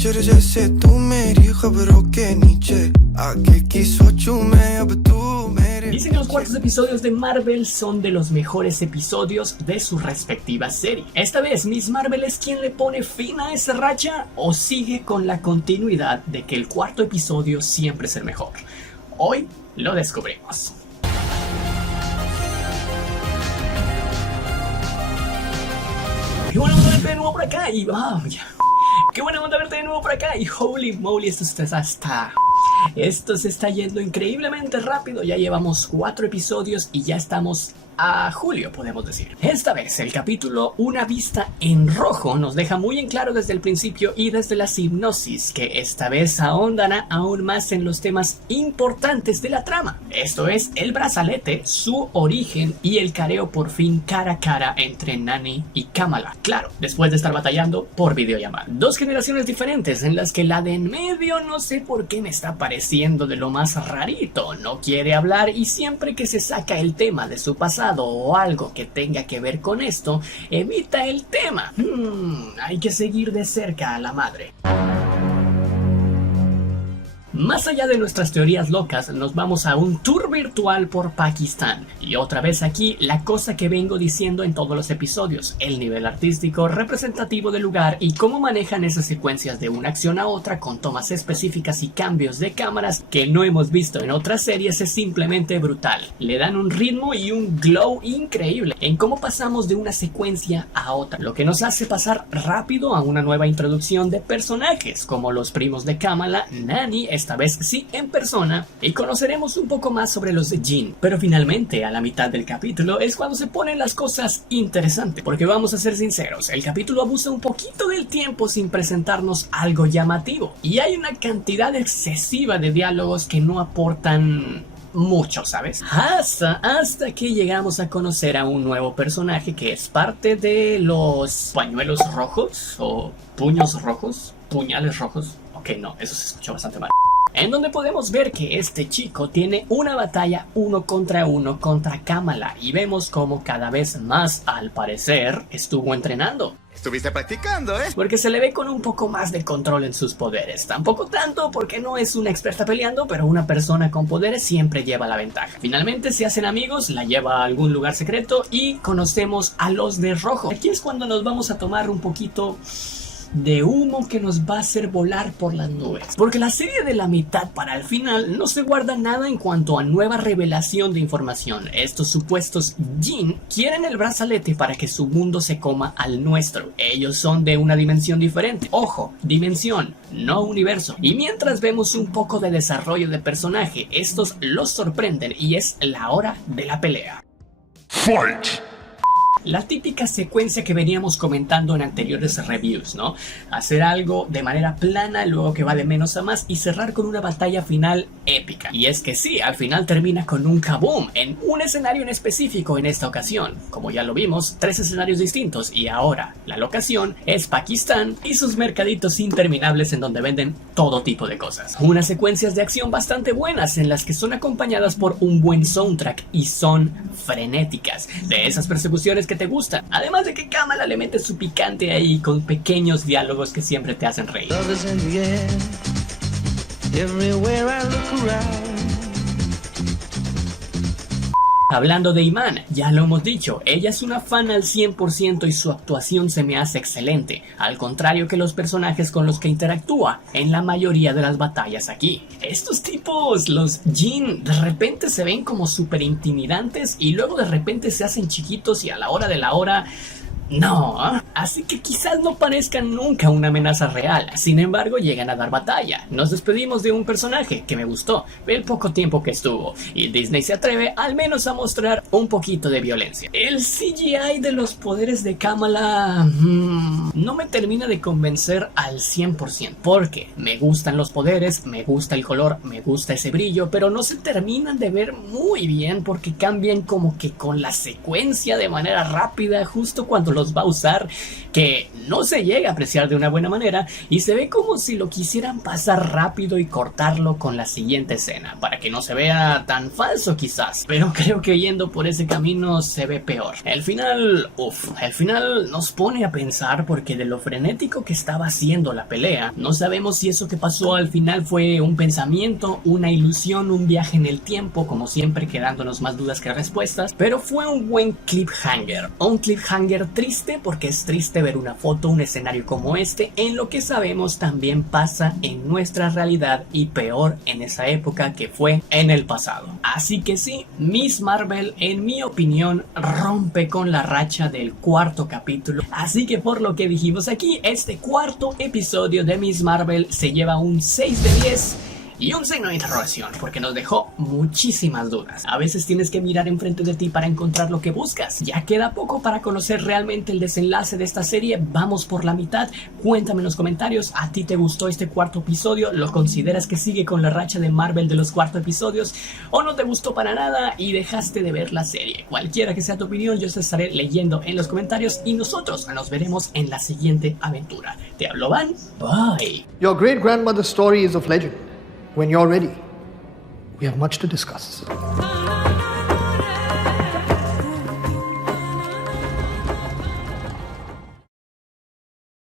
पिक्चर जैसे तू मेरी खबरों के नीचे आगे की सोचूं मैं अब तू मेरे। Dicen que los cuartos episodios de Marvel son de los mejores episodios de su respectiva serie. Esta vez, Miss Marvel es quien le pone fin a esa racha o sigue con la continuidad de que el cuarto episodio siempre es el mejor. Hoy lo descubrimos. Qué buena onda verte de nuevo por acá y qué buena onda verte de nuevo por acá y holy moly, esto se está yendo increíblemente rápido. Ya llevamos 4 episodios y ya estamos a julio, podemos decir. Esta vez el capítulo Una vista en rojo nos deja muy en claro desde el principio y desde la hipnosis que esta vez ahondará aún más en los temas importantes de la trama. Esto es el brazalete, su origen y el careo por fin cara a cara entre Nani y Kamala. Claro, después de estar batallando por videollamada. 2 generaciones diferentes en las que la de en medio no sé por qué me está pareciendo de lo más rarito. No quiere hablar y siempre que se saca el tema de su pasado o algo que tenga que ver con esto, evita el tema. Hay que seguir de cerca a la madre. Más allá de nuestras teorías locas, nos vamos a un tour virtual por Pakistán. Y otra vez aquí, la cosa que vengo diciendo en todos los episodios, el nivel artístico representativo del lugar y cómo manejan esas secuencias de una acción a otra con tomas específicas y cambios de cámaras que no hemos visto en otras series es simplemente brutal. Le dan un ritmo y un glow increíble en cómo pasamos de una secuencia a otra, lo que nos hace pasar rápido a una nueva introducción de personajes como los primos de Kamala, Nani, esta vez sí en persona, y conoceremos un poco más sobre los Jin. Pero finalmente a la mitad del capítulo es cuando se ponen las cosas interesantes, porque vamos a ser sinceros, el capítulo abusa un poquito del tiempo sin presentarnos algo llamativo y hay una cantidad excesiva de diálogos que no aportan mucho, ¿sabes? Hasta que llegamos a conocer a un nuevo personaje que es parte de los pañuelos rojos o puños rojos, puñales rojos. Ok, no, eso se escuchó bastante mal. En donde podemos ver que este chico tiene una batalla 1 contra 1 contra Kamala y vemos como cada vez más, al parecer, estuvo entrenando. Estuviste practicando, ¿eh? Porque se le ve con un poco más de control en sus poderes. Tampoco tanto porque no es una experta peleando, pero una persona con poderes siempre lleva la ventaja. Finalmente se hacen amigos, la lleva a algún lugar secreto y conocemos a los de rojo. Aquí es cuando nos vamos a tomar un poquito de humo que nos va a hacer volar por las nubes, porque la serie de la mitad para el final no se guarda nada en cuanto a nueva revelación de información. Estos supuestos Jin quieren el brazalete para que su mundo se coma al nuestro. Ellos son de una dimensión diferente, ojo, dimensión, no universo. Y mientras vemos un poco de desarrollo de personaje, estos los sorprenden y es la hora de la pelea. Fight. La típica secuencia que veníamos comentando en anteriores reviews, ¿no? Hacer algo de manera plana, luego que va de menos a más y cerrar con una batalla final épica. Y es que sí, al final termina con un kaboom en un escenario en específico en esta ocasión. Como ya lo vimos, 3 escenarios distintos y ahora la locación es Pakistán y sus mercaditos interminables en donde venden todo tipo de cosas. Unas secuencias de acción bastante buenas en las que son acompañadas por un buen soundtrack y son frenéticas, de esas persecuciones que te gustan. Además de que Kamala le mete su picante ahí con pequeños diálogos que siempre te hacen reír. Hablando de Iman, ya lo hemos dicho, ella es una fan al 100% y su actuación se me hace excelente, al contrario que los personajes con los que interactúa en la mayoría de las batallas aquí. Estos tipos, los Jin, de repente se ven como súper intimidantes y luego de repente se hacen chiquitos y a la hora de la hora no, así que quizás no parezcan nunca una amenaza real, sin embargo llegan a dar batalla. Nos despedimos de un personaje que me gustó el poco tiempo que estuvo y Disney se atreve al menos a mostrar un poquito de violencia. El CGI de los poderes de Kamala no me termina de convencer al 100% porque me gustan los poderes, me gusta el color, me gusta ese brillo, pero no se terminan de ver muy bien porque cambian como que con la secuencia de manera rápida justo cuando los va a usar, que no se llega a apreciar de una buena manera y se ve como si lo quisieran pasar rápido y cortarlo con la siguiente escena para que no se vea tan falso quizás, pero creo que yendo por por ese camino se ve peor. El final nos pone a pensar, porque de lo frenético que estaba haciendo la pelea, no sabemos si eso que pasó al final fue un pensamiento, una ilusión, un viaje en el tiempo, como siempre quedándonos más dudas que respuestas, pero fue un buen cliffhanger. Un cliffhanger triste, porque es triste ver una foto, un escenario como este, en lo que sabemos también pasa en nuestra realidad y peor en esa época que fue en el pasado. Así que sí, Miss Marvel, en mi opinión, rompe con la racha del cuarto capítulo. Así que por lo que dijimos aquí, este cuarto episodio de Miss Marvel se lleva un 6 de 10 y un signo de interrogación, porque nos dejó muchísimas dudas. A veces tienes que mirar enfrente de ti para encontrar lo que buscas. Ya queda poco para conocer realmente el desenlace de esta serie. Vamos por la mitad. Cuéntame en los comentarios, ¿a ti te gustó este cuarto episodio? ¿Lo consideras que sigue con la racha de Marvel de los cuartos episodios? ¿O no te gustó para nada y dejaste de ver la serie? Cualquiera que sea tu opinión, yo te estaré leyendo en los comentarios y nosotros nos veremos en la siguiente aventura. Te hablo Van. Bye. Your great grandmother's story is of legend. When you're ready, we have much to discuss.